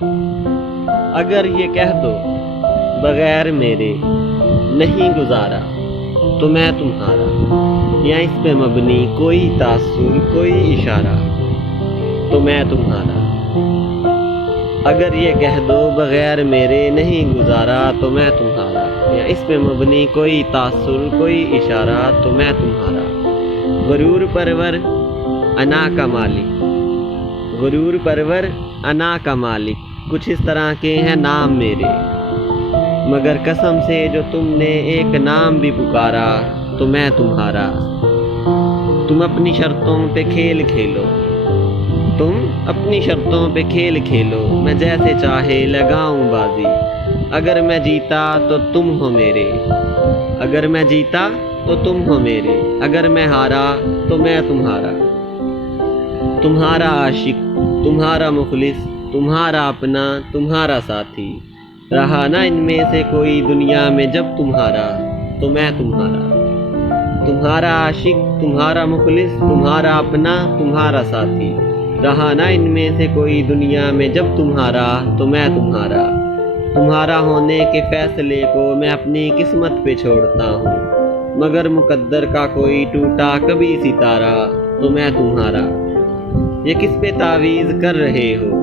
اگر یہ کہہ دو بغیر میرے نہیں گزارا تو میں تمہارا، یا اس پہ مبنی کوئی تاثر کوئی اشارہ تو میں تمہارا۔ اگر یہ کہہ دو بغیر میرے نہیں گزارا تو میں تمہارا، یا اس پہ مبنی کوئی تاثر کوئی اشارہ تو میں تمہارا۔ غرور پرور انا کا مالک، غرور پرور انا کا مالک، کچھ اس طرح کے ہیں نام میرے، مگر قسم سے جو تم نے ایک نام بھی پکارا تو میں تمہارا۔ تم اپنی شرطوں پہ کھیل کھیلو، تم اپنی شرطوں پہ کھیل کھیلو، میں جیسے چاہے لگاؤں بازی۔ اگر میں جیتا تو تم ہو میرے، اگر میں جیتا تو تم ہو میرے، اگر میں ہارا تو میں تمہارا۔ تمہارا عاشق، تمہارا مخلص، تمہارا اپنا، تمہارا ساتھی، رہا نہ ان میں سے کوئی دنیا میں جب تمہارا تو میں تمہارا۔ تمہارا عاشق، تمہارا مخلص، تمہارا اپنا، تمہارا ساتھی، رہا نہ ان میں سے کوئی دنیا میں جب تمہارا تو میں تمہارا۔ تمہارا ہونے کے فیصلے کو میں اپنی قسمت پہ چھوڑتا ہوں، مگر مقدر کا کوئی ٹوٹا کبھی ستارہ تو میں تمہارا۔ یہ کس پہ تعویذ کر رہے ہو،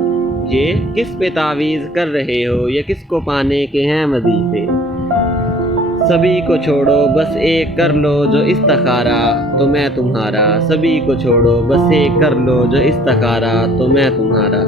یہ کس پہ تعویذ کر رہے ہو، یہ کس کو پانے کے ہیں وظیفے؟ سبھی کو چھوڑو بس ایک کر لو جو استخارہ تو میں تمہارا، سبھی کو چھوڑو بس ایک کر لو جو استخارہ تو میں تمہارا۔